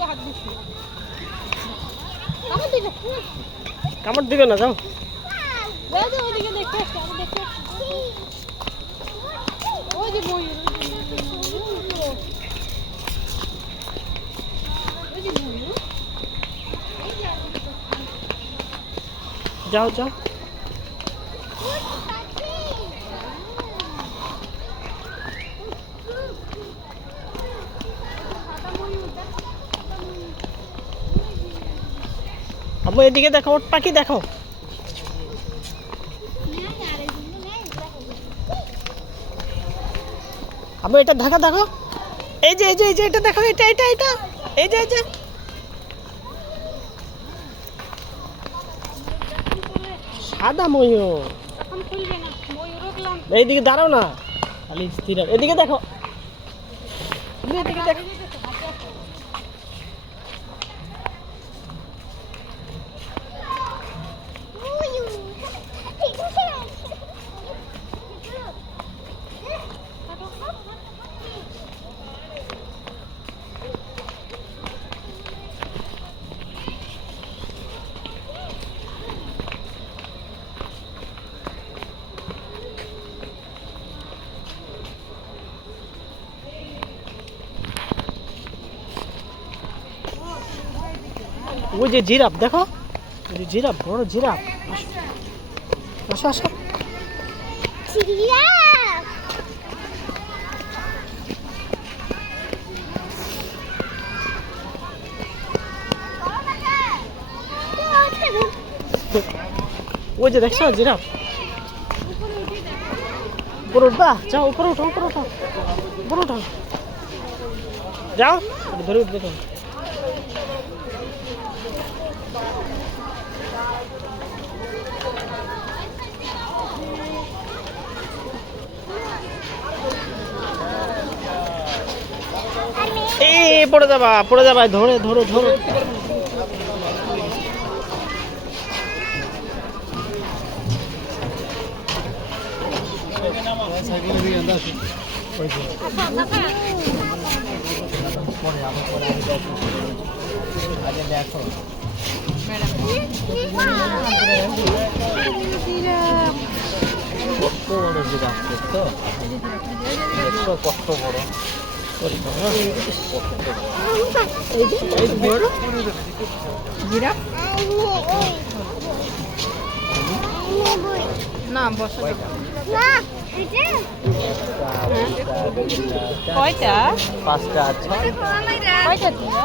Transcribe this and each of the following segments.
দিকে হাত দিচ্ছি আমার দিকে কামড় দিবে না যাও। যাও যাও ওইদিকে দেখতে আসছি আমি দেখতে আসছি ওই যে ময়ূর ওই যে ময়ূর। ওই যে ময়ূর যাও যাও। আম্মু এদিকে দেখো ওট পাখি দেখো আম্মু এটা ঢাকা দেখো। এই যে এই যে এই যে, এটা দেখো এটা এটা এটা। এই যে এই যে। সাদা ময়ূর। এইদিকে দাঁড়াও না। খালি স্থির। এদিকে দেখো। এদিকে দেখো। ওই যে জিরাফ, দেখো? ওই যে জিরাফ, বড় জিরাফ। আসো আসো ওই যে দেখছ জিরাফ? উপরে উঠবা? যাও, উপরে উঠো উপরে উঠো। উপরে উঠো। যাও, ধরে উঠবে তো এই পড়ে যাবা পড়ে যাবা ধরে ধরো ধরো। দেখছ বড়। না বসো। কয়টা? পাঁচটা ছয় কয়টা দিল?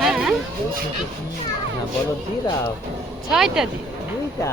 হ্যাঁ হ্যাঁ। বলো ছয়টা দিল। দুইটা।